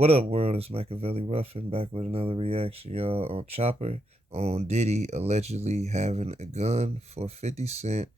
What up, world? It's Machiavelli Ruffin back with another reaction, y'all, on Chopper on Diddy allegedly having a gun for 50 Cent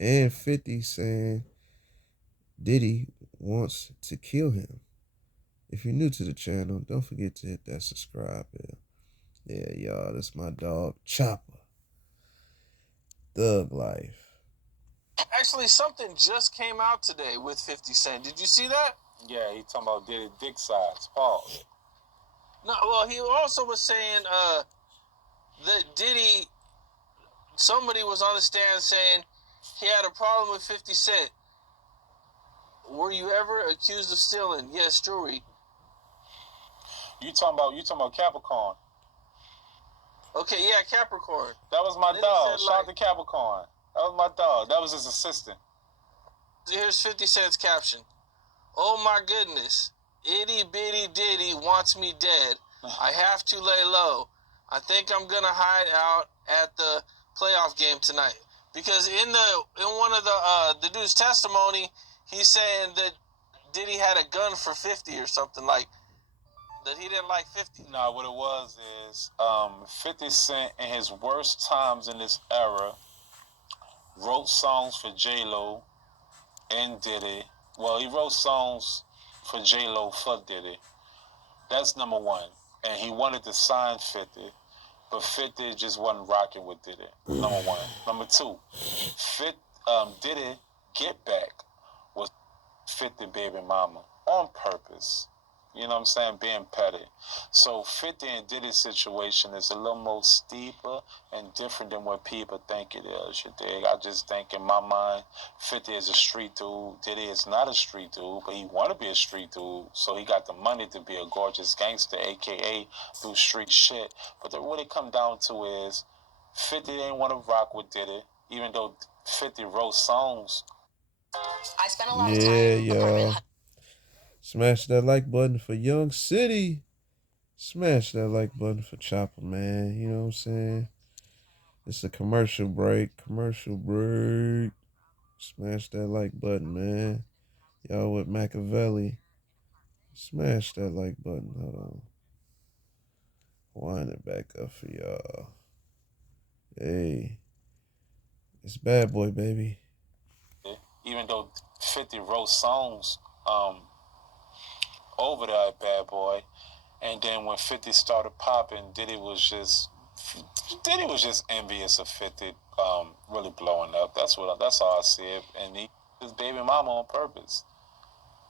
and 50 saying Diddy wants to kill him. If you're new to the channel, don't forget to hit that subscribe bell. Yeah, y'all, that's my dog, Chopper. Thug life. Actually, something just came out today with 50 Cent. Did you see that? Yeah, he talking about Diddy dick size. Pause. No, well, he also was saying that Diddy, somebody was on the stand saying he had a problem with 50 Cent. Were you ever accused of stealing? Yes, jewelry. You talking about Capricorn. Okay, yeah, Capricorn. That was my Then dog. said, Shout out to Capricorn. That was my dog. That was his assistant. Here's 50 Cent's caption. Oh my goodness. Itty bitty Diddy wants me dead. I have to lay low. I think I'm gonna hide out at the playoff game tonight. Because in one of the dude's testimony, he's saying that Diddy had a gun for 50 or something, like that he didn't like 50. Nah, what it was is 50 Cent in his worst times in this era wrote songs for J-Lo and Diddy. Well, he wrote songs for J-Lo for Diddy. That's number one. And he wanted to sign 50, but 50 just wasn't rocking with Diddy. Number one. Number two, Diddy Get Back was 50 baby mama on purpose. You know what I'm saying? Being petty. So 50 and Diddy's situation is a little more steeper and different than what people think it is, you dig? I just think in my mind, 50 is a street dude. Diddy is not a street dude, but he want to be a street dude. So he got the money to be a gorgeous gangster, a.k.a. do street shit. But what it come down to is 50 didn't want to rock with Diddy, even though 50 wrote songs. I spent a lot of time. Yeah, y'all. Smash that like button for Young City. Smash that like button for Chopper, man. You know what I'm saying? It's a commercial break. Commercial break. Smash that like button, man. Y'all with Machiavelli. Smash that like button. Hold on. Wind it back up for y'all. Hey. It's Bad Boy, baby. Even though 50 wrote songs over that Bad Boy, and then when 50 started popping, Diddy was just envious of 50 really blowing up. That's how I see it. And he his baby mama on purpose.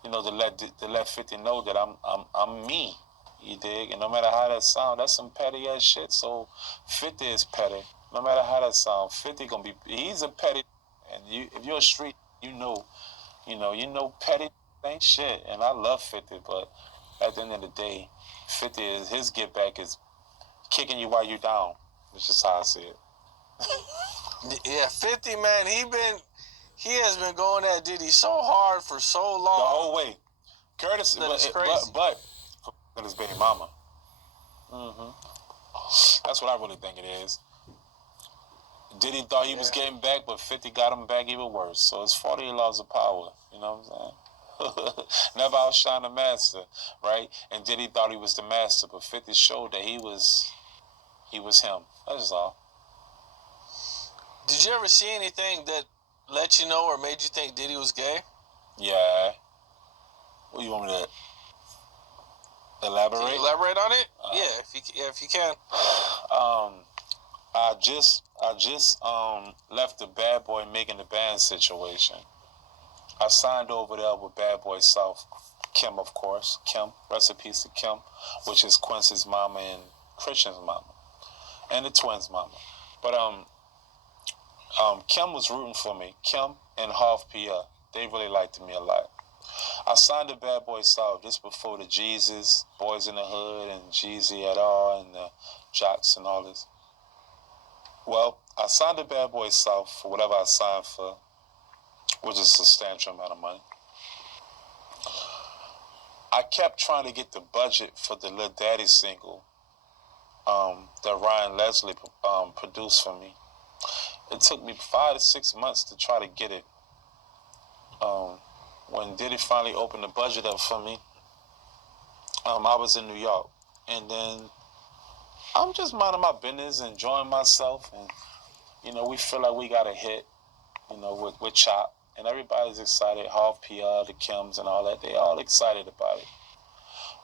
You know, to let 50 know that I'm me. You dig? And no matter how that sound, that's some petty ass shit. So 50 is petty. No matter how that sound, 50 gonna be he's a petty, and if you're a street, you know petty ain't shit. And I love 50, but at the end of the day, 50 is his get back is kicking you while you're down. That's just how I see it. Yeah, 50, man, he has been going at Diddy so hard for so long. The whole way. Curtis, but his baby mama. That's what I really think it is. Diddy thought he was getting back, but 50 got him back even worse. So it's 48 laws of power. You know what I'm saying? Never outshine the master, right? And Diddy thought he was the master, but 50 showed that he was him. That's all. Did you ever see anything that let you know or made you think Diddy was gay? Yeah. What do you want me to elaborate? Can you elaborate on it? If you can. I just left the Bad Boy Making the Band situation. I signed over there with Bad Boy South. Kim, of course. Kim. Recipes to Kim, which is Quincy's mama and Christian's mama. And the twins' mama. But Kim was rooting for me. Kim and Half Pierre. They really liked me a lot. I signed the Bad Boy South just before the Jesus, Boys in the Hood, and Jeezy et al., and the Jocks and all this. Well, I signed the Bad Boy South for whatever I signed for, which is a substantial amount of money. I kept trying to get the budget for the Lil Daddy single that Ryan Leslie produced for me. It took me 5 to 6 months to try to get it. When Diddy finally opened the budget up for me, I was in New York, and then I'm just minding my business, enjoying myself, and we feel like we got a hit, with Chop, and everybody's excited. Half PR, the Kims, and all that. They all excited about it.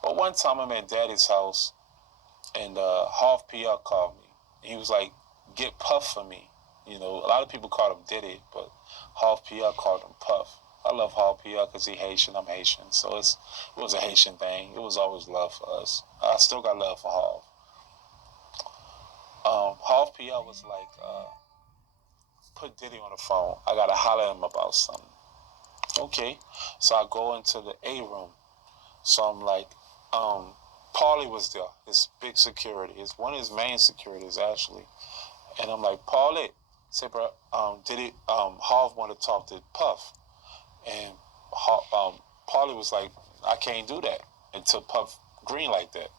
But one time I'm at Daddy's house, and Half PR called me. He was like, "Get Puff for me." A lot of people called him Diddy, but Half PR called him Puff. I love Half PR because he Haitian, I'm Haitian, so it was a Haitian thing. It was always love for us. I still got love for Half. Half PR was like, put Diddy on the phone. I gotta holler at him about something. Okay, so I go into the A room. So I'm like, Paulie was there. His big security. It's one of his main securities actually. And I'm like, Paulie, say, bro, Diddy, Half want to talk to Puff, and Paulie was like, I can't do that until Puff green like that.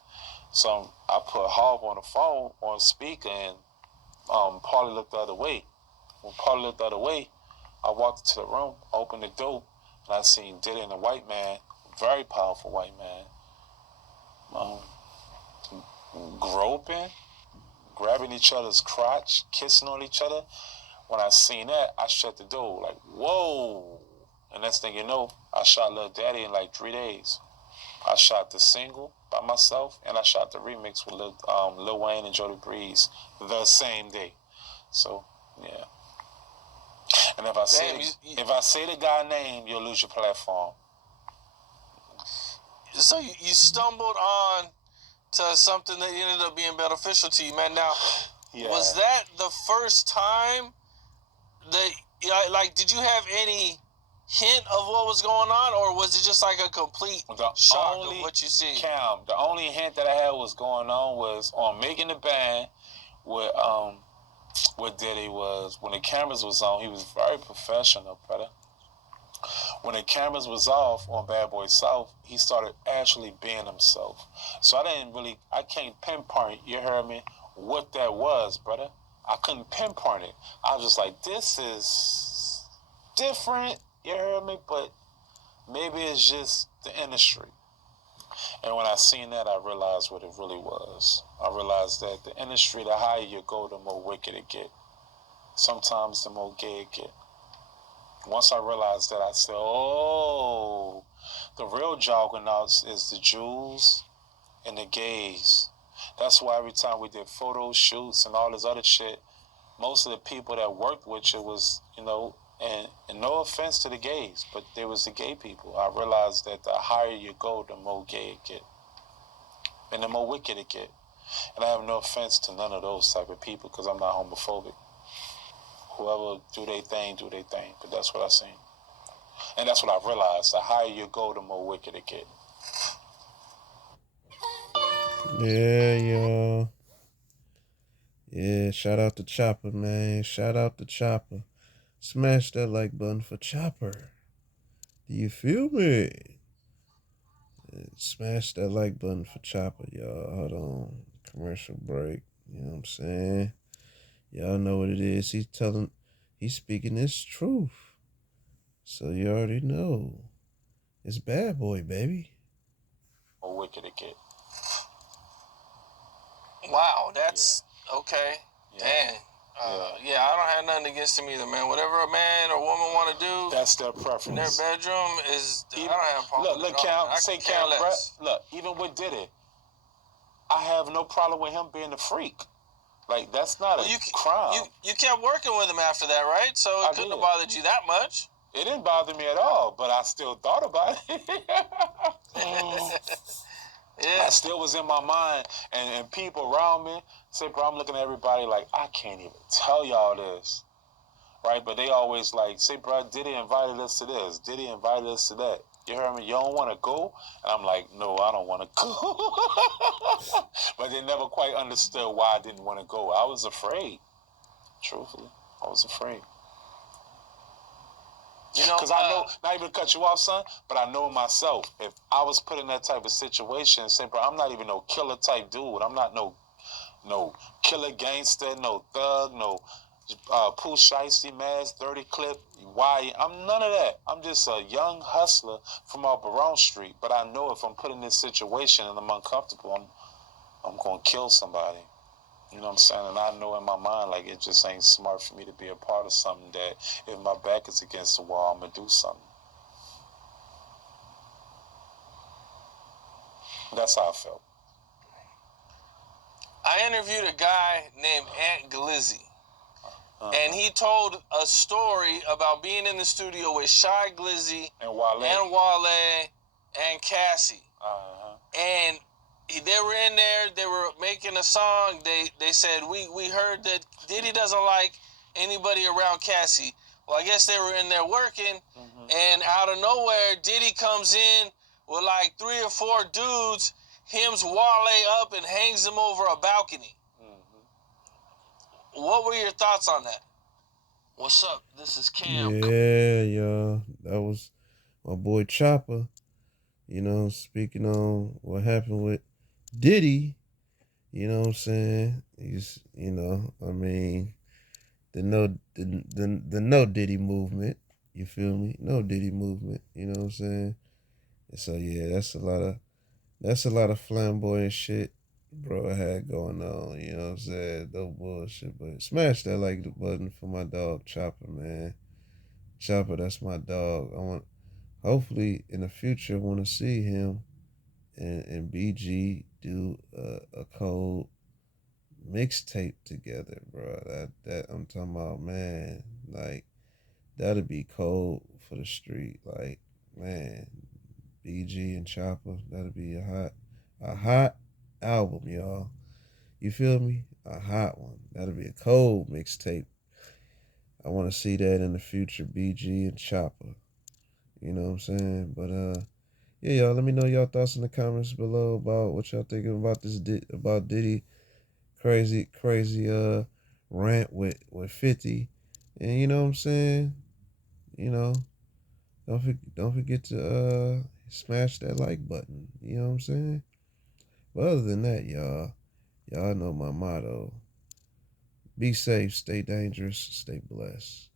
So I put Half on the phone on speaker, and Paulie looked the other way. When Paulie looked the other way, I walked into the room, opened the door, and I seen Diddy and a white man, very powerful white man, groping, grabbing each other's crotch, kissing on each other. When I seen that, I shut the door, like, whoa. And next thing you know, I shot Lil Daddy in like 3 days. I shot the single by myself, and I shot the remix with Lil Wayne and Jody Breeze the same day. So, yeah. And if I say the guy name, you'll lose your platform. So you stumbled on to something that ended up being beneficial to you, man. Now, was that the first time that, did you have any hint of what was going on, or was it just like a complete shock of what you see? Cam, the only hint that I had was going on was on Making the Band with Diddy was when the cameras was on, he was very professional, brother. When the cameras was off on Bad Boy South, he started actually being himself. So I can't pinpoint, you heard me, what that was, brother. I couldn't pinpoint it. I was just like, this is different, you heard me, but maybe it's just the industry. And when I seen that, I realized what it really was. I realized that the industry, the higher you go, the more wicked it get. Sometimes the more gay it get. Once I realized that, I said, oh, the real juggernauts is the Jews and the gays. That's why every time we did photo shoots and all this other shit, most of the people that worked with you was, and no offense to the gays, but there was the gay people. I realized that the higher you go, the more gay it get. And the more wicked it get. And I have no offense to none of those type of people because I'm not homophobic. Whoever do their thing, but that's what I seen. And that's what I realized. The higher you go, the more wicked it get. Yeah, y'all. Yeah, shout out to Chopper, man. Shout out to Chopper. Smash that like button for Chopper. Do you feel me? Smash that like button for Chopper, y'all. Hold on. Commercial break. You know what I'm saying? Y'all know what it is. He's speaking his truth. So you already know. It's Bad Boy, baby. More wicked it get. Wow, that's okay. Yeah. Dang. Yeah, I don't have nothing against them either, man. Whatever a man or woman want to do, that's their preference. In their bedroom is. I don't have a problem. Look, Cam. Say Cam, bro. Look, even with Diddy, I have no problem with him being a freak. Like that's not a crime. You kept working with him after that, right? So it couldn't have bothered you that much. It didn't bother me at all, but I still thought about it. Yeah. I still was in my mind, and people around me say, bro, I'm looking at everybody like, I can't even tell y'all this, right? But they always like, say, bro, Diddy invited us to this. Diddy invited us to that. You heard me? You don't want to go? And I'm like, no, I don't want to go. But they never quite understood why I didn't want to go. I was afraid. Truthfully, I was afraid. Because I know, not even to cut you off, son, but I know myself. If I was put in that type of situation, say, bro, I'm not even no killer type dude. I'm not no killer gangster, no thug, no Pooh Shiesty, Maz, 30 Clip, why? I'm none of that. I'm just a young hustler from off Baron Street. But I know if I'm put in this situation and I'm uncomfortable, I'm gonna kill somebody. You know what I'm saying? And I know in my mind, like, it just ain't smart for me to be a part of something that if my back is against the wall, I'm gonna do something. That's how I felt. I interviewed a guy named Ant Glizzy. And he told a story about being in the studio with Shy Glizzy And Wale and Cassie. And they were in there. They were making a song. They said, we heard that Diddy doesn't like anybody around Cassie. Well, I guess they were in there working. And out of nowhere, Diddy comes in with like 3 or 4 dudes, hems Wale up and hangs him over a balcony. What were your thoughts on that? What's up? This is Cam. Yeah, y'all. That was my boy Chopper. You know, speaking on what happened with Diddy. You know what I'm saying? He's, you know, I mean, the no Diddy movement. You feel me? No Diddy movement. You know what I'm saying? And so yeah, that's a lot of flamboyant shit bro had going on, you know what I'm saying? No bullshit. But smash that like the button for my dog Chopper, man. Chopper, that's my dog. I want hopefully in the future I wanna see him and BG do a cold mixtape together, bro. That I'm talking about, man. Like that'd be cold for the street. Like, man, BG and Chopper, that'd be a hot album, y'all. You feel me? A hot one. That'll be a cold mixtape. I want to see that in the future, BG and Chopper. You know what I'm saying? But yeah, y'all. Let me know y'all thoughts in the comments below about what y'all thinking about this about Diddy crazy rant with 50. And you know what I'm saying? You know, don't forget to smash that like button. You know what I'm saying? But other than that, y'all know my motto. Be safe, stay dangerous, stay blessed.